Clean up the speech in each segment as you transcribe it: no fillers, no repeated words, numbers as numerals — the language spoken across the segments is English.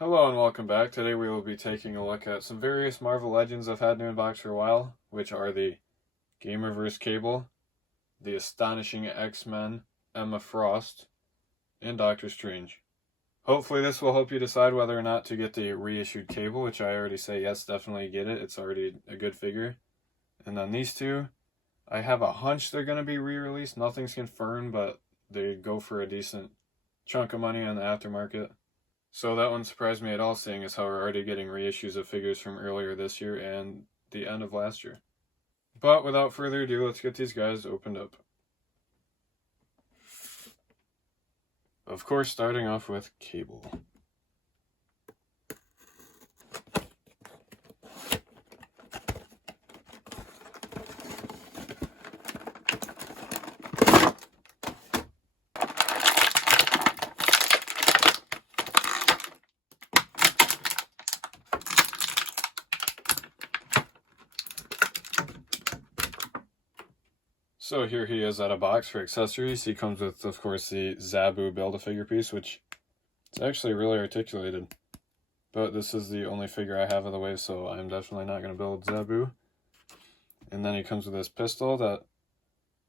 Hello and welcome back. Today we will be taking a look at some various Marvel Legends I've had new in box for a while, which are the Gamerverse Cable, the Astonishing X-Men, Emma Frost, and Doctor Strange. Hopefully this will help you decide whether or not to get the reissued Cable, which I already say yes, definitely get it. It's already a good figure. And then these two, I have a hunch they're going to be re-released. Nothing's confirmed, but they go for a decent chunk of money on the aftermarket. So that one surprised me at all, seeing as how we're already getting reissues of figures from earlier this year and the end of last year. But without further ado, let's get these guys opened up. Of course, starting off with Cable. So here he is at a box for accessories. He comes with, of course, the Zabu Build-A-Figure piece, which it's actually really articulated. But this is the only figure I have of the wave, so I'm definitely not going to build Zabu. And then he comes with this pistol that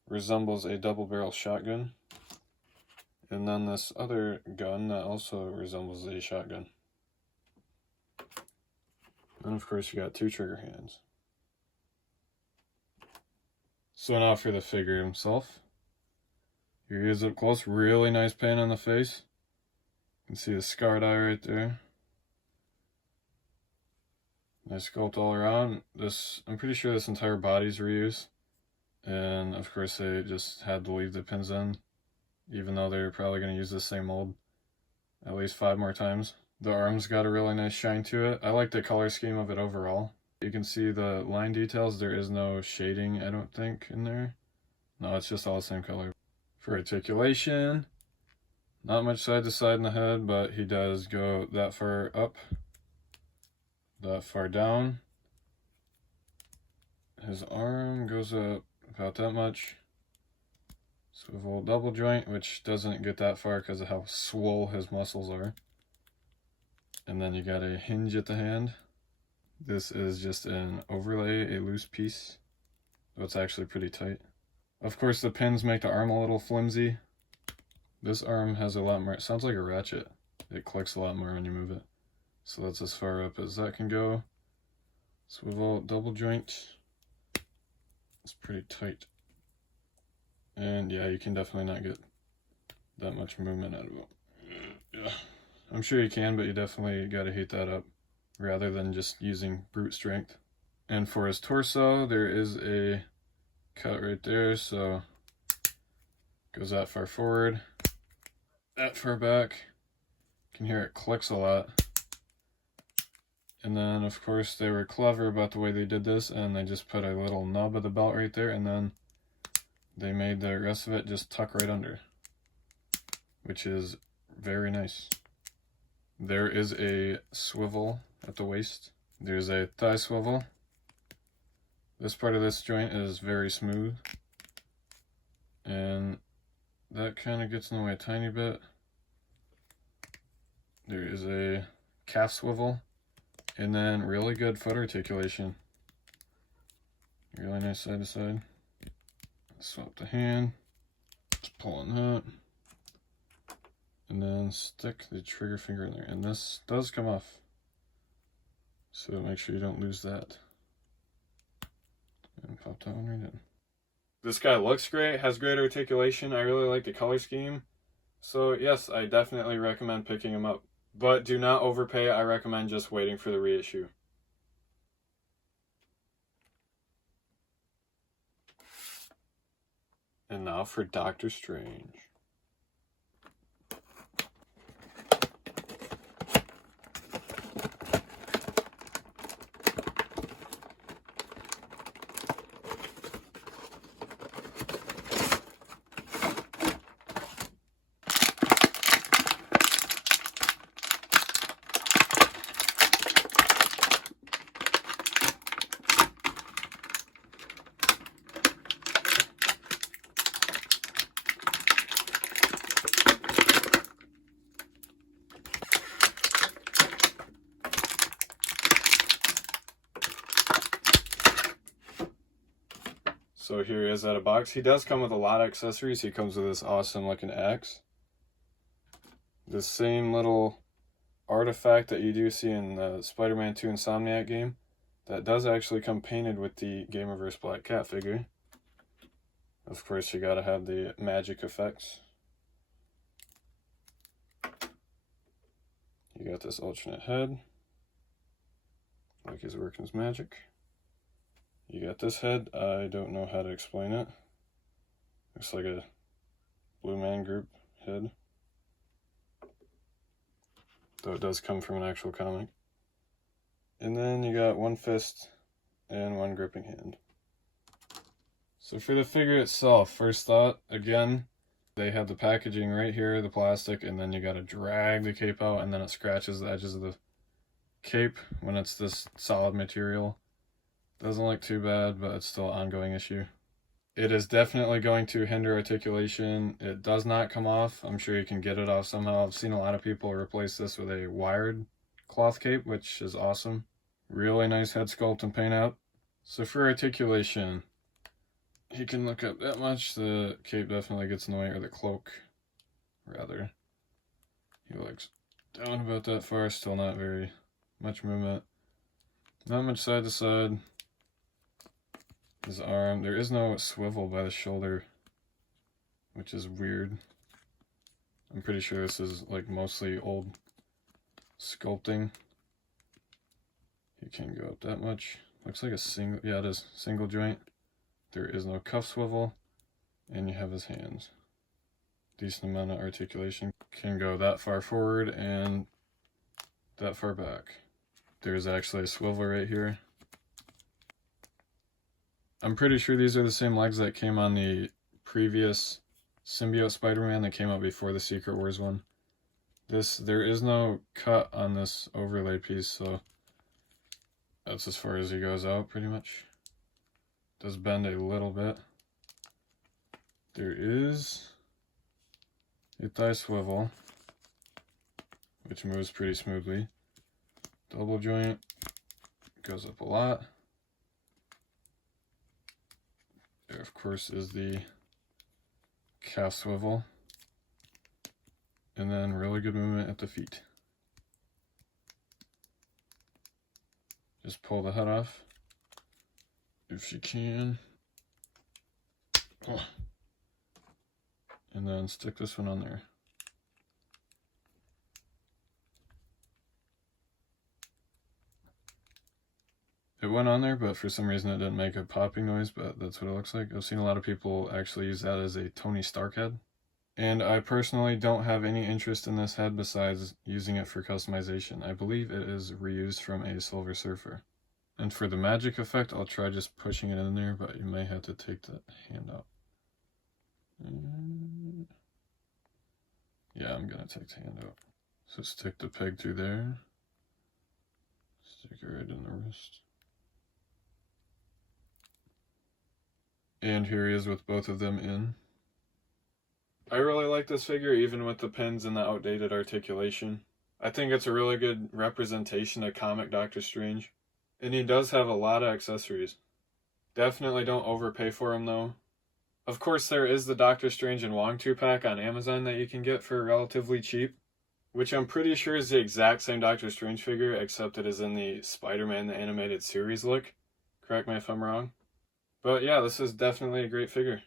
resembles a double-barrel shotgun. And then this other gun that also resembles a shotgun. And of course you got two trigger hands. So now for the figure himself. Here he is up close. Really nice paint on the face. You can see the scarred eye right there. Nice sculpt all around. I'm pretty sure this entire body's reuse. And of course they just had to leave the pins in, even though they're probably going to use the same mold at least 5 more times. The arm's got a really nice shine to it. I like the color scheme of it overall. You can see the line details. There is no shading, I don't think, in there. No, it's just all the same color. For articulation, not much side to side in the head, but he does go that far up, that far down. His arm goes up about that much. Swivel double joint, which doesn't get that far because of how swole his muscles are. And then you got a hinge at the hand. This is just an overlay, a loose piece. So it's actually pretty tight. Of course the pins make the arm a little flimsy. This arm has a lot more, it sounds like a ratchet. It clicks a lot more when you move it. So that's as far up as that can go. Swivel double joint. It's pretty tight. And yeah, you can definitely not get that much movement out of it. Yeah, I'm sure you can, but you definitely gotta heat that up rather than just using brute strength. And for his torso, there is a cut right there, so goes that far forward, that far back. You can hear it clicks a lot. And then of course they were clever about the way they did this, and they just put a little nub of the belt right there, and then they made the rest of it just tuck right under, which is very nice. There is a swivel at the waist. There's a thigh swivel. This part of this joint is very smooth, and that kind of gets in the way a tiny bit. There is a calf swivel, and then really good foot articulation. Really nice side to side. Swap the hand, just pull on that, and then stick the trigger finger in there. And this does come off, so make sure you don't lose that. And pop that one right in. This guy looks great, has great articulation. I really like the color scheme. So yes, I definitely recommend picking him up. But do not overpay. I recommend just waiting for the reissue. And now for Doctor Strange. So here he is out of box. He does come with a lot of accessories. He comes with this awesome looking axe. This same little artifact that you do see in the Spider-Man 2 Insomniac game. That does actually come painted with the Gamerverse Black Cat figure. Of course, you gotta have the magic effects. You got this alternate head, like he's working his magic. You got this head, I don't know how to explain it. Looks like a Blue Man Group head. Though it does come from an actual comic. And then you got one fist and one gripping hand. So for the figure itself, first thought, again, they have the packaging right here, the plastic, and then you gotta drag the cape out, and then it scratches the edges of the cape when it's this solid material. Doesn't look too bad, but it's still an ongoing issue. It is definitely going to hinder articulation. It does not come off. I'm sure you can get it off somehow. I've seen a lot of people replace this with a wired cloth cape, which is awesome. Really nice head sculpt and paint out. So for articulation, he can look up that much. The cape definitely gets in the way, or the cloak, rather. He looks down about that far, still not very much movement. Not much side to side. His arm, there is no swivel by the shoulder, which is weird. I'm pretty sure this is like mostly old sculpting. He can't go up that much. Looks like a single, yeah, it is single joint. There is no cuff swivel, and you have his hands. Decent amount of articulation. Can go that far forward and that far back. There's actually a swivel right here. I'm pretty sure these are the same legs that came on the previous Symbiote Spider-Man that came out before the Secret Wars one. There is no cut on this overlay piece, so that's as far as he goes out, pretty much. Does bend a little bit. There is a thigh swivel, which moves pretty smoothly. Double joint, goes up a lot. There, of course, is the calf swivel. And then really good movement at the feet. Just pull the head off, if you can. Oh. And then stick this one on there. It went on there, but for some reason it didn't make a popping noise, but that's what it looks like. I've seen a lot of people actually use that as a Tony Stark head. And I personally don't have any interest in this head besides using it for customization. I believe it is reused from a Silver Surfer. And for the magic effect, I'll try just pushing it in there, but you may have to take that hand out. Yeah, I'm gonna take the hand out. So stick the peg through there. Stick it right in the wrist. And here he is with both of them in. I really like this figure, even with the pins and the outdated articulation. I think it's a really good representation of comic Doctor Strange. And he does have a lot of accessories. Definitely don't overpay for him though. Of course, there is the Doctor Strange and Wong 2-pack on Amazon that you can get for relatively cheap, which I'm pretty sure is the exact same Doctor Strange figure, except it is in the Spider-Man the Animated Series look. Correct me if I'm wrong. But yeah, this is definitely a great figure.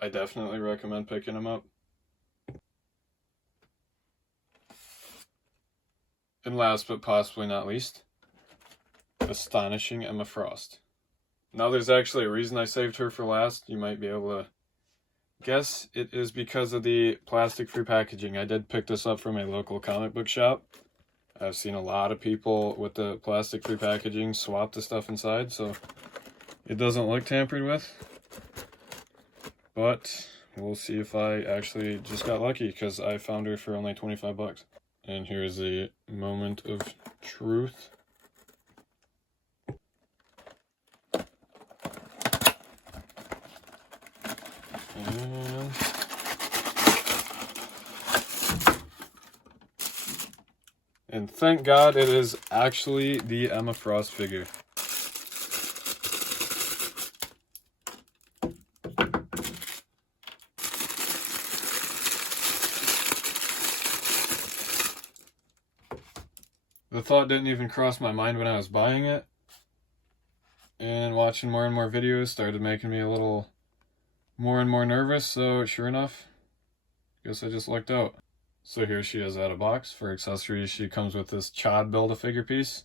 I definitely recommend picking him up. And last but possibly not least, Astonishing Emma Frost. Now there's actually a reason I saved her for last. You might be able to guess. It is because of the plastic-free packaging. I did pick this up from a local comic book shop. I've seen a lot of people with the plastic-free packaging swap the stuff inside, so it doesn't look tampered with. But we'll see if I actually just got lucky, because I found her for only 25 bucks. And here's the moment of truth. And thank God it is actually the Emma Frost figure. The thought didn't even cross my mind when I was buying it. And watching more and more videos started making me a little more and more nervous, so sure enough, guess I just lucked out. So here she is out of box. For accessories, she comes with this Chod Build-A-Figure piece.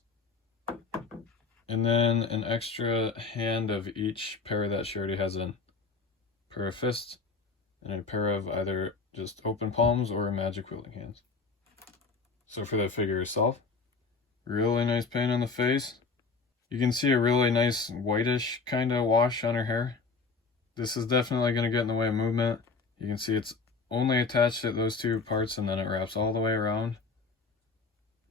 And then an extra hand of each pair that she already has in. A pair of fists, and a pair of either just open palms or magic wielding hands. So for the figure herself, really nice paint on the face. You can see a really nice whitish kind of wash on her hair. This is definitely going to get in the way of movement. You can see it's only attached at those two parts and then it wraps all the way around.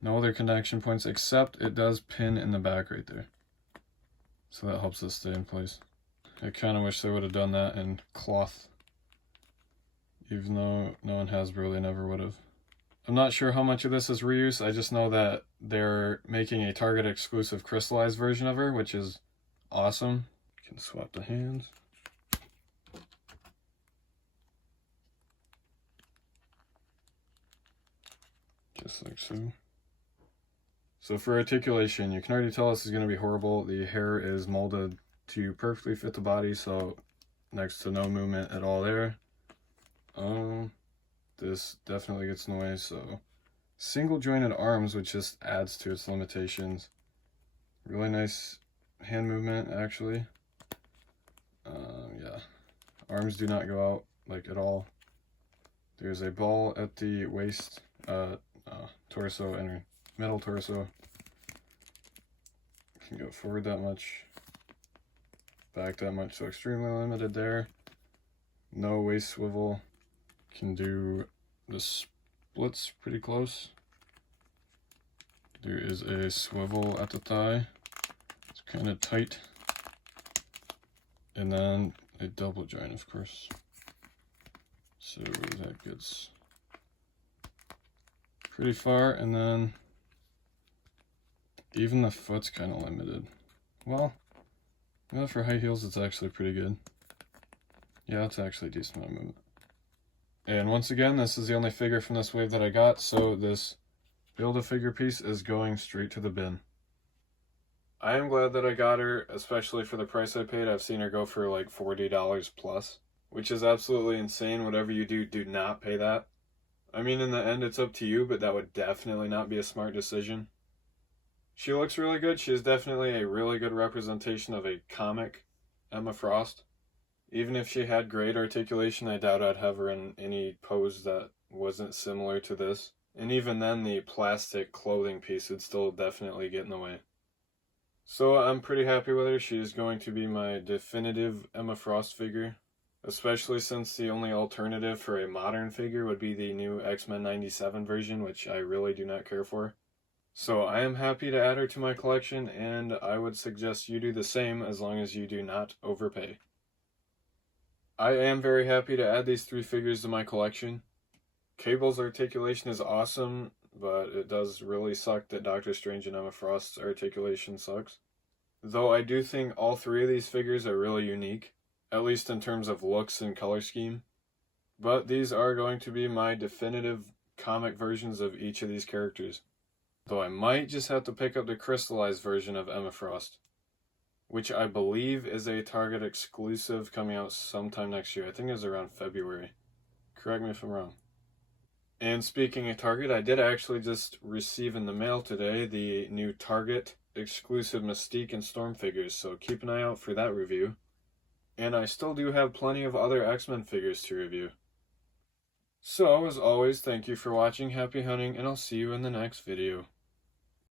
No other connection points except it does pin in the back right there. So that helps it stay in place. I kind of wish they would have done that in cloth. Even though no one has, really never would have. I'm not sure how much of this is reuse. I just know that they're making a Target exclusive crystallized version of her, which is awesome. You can swap the hands. Just like so. So for articulation, you can already tell this is going to be horrible. The hair is molded to perfectly fit the body, so next to no movement at all there. This definitely gets in the way, so single jointed arms, which just adds to its limitations. Really nice hand movement, actually. Yeah, arms do not go out like at all. There's a ball at the waist, torso, and middle torso. Can go forward that much, back that much, so extremely limited there. No waist swivel. Can do the splits pretty close. There is a swivel at the thigh. It's kind of tight. And then a double joint, of course. So that gets pretty far, and then even the foot's kind of limited. Well, yeah, for high heels, it's actually pretty good. Yeah, it's actually a decent amount of movement. And once again, this is the only figure from this wave that I got, so this Build-A-Figure piece is going straight to the bin. I am glad that I got her, especially for the price I paid. I've seen her go for like $40 plus, which is absolutely insane. Whatever you do, do not pay that. I mean, in the end, it's up to you, but that would definitely not be a smart decision. She looks really good. She is definitely a really good representation of a comic Emma Frost. Even if she had great articulation, I doubt I'd have her in any pose that wasn't similar to this. And even then, the plastic clothing piece would still definitely get in the way. So I'm pretty happy with her. She is going to be my definitive Emma Frost figure. Especially since the only alternative for a modern figure would be the new X-Men 97 version, which I really do not care for. So I am happy to add her to my collection, and I would suggest you do the same as long as you do not overpay. I am very happy to add these three figures to my collection. Cable's articulation is awesome, but it does really suck that Doctor Strange and Emma Frost's articulation sucks. Though I do think all three of these figures are really unique, at least in terms of looks and color scheme. But these are going to be my definitive comic versions of each of these characters. Though I might just have to pick up the crystallized version of Emma Frost, which I believe is a Target exclusive coming out sometime next year. I think it's around February. Correct me if I'm wrong. And speaking of Target, I did actually just receive in the mail today the new Target exclusive Mystique and Storm figures, so keep an eye out for that review. And I still do have plenty of other X-Men figures to review. So, as always, thank you for watching, happy hunting, and I'll see you in the next video.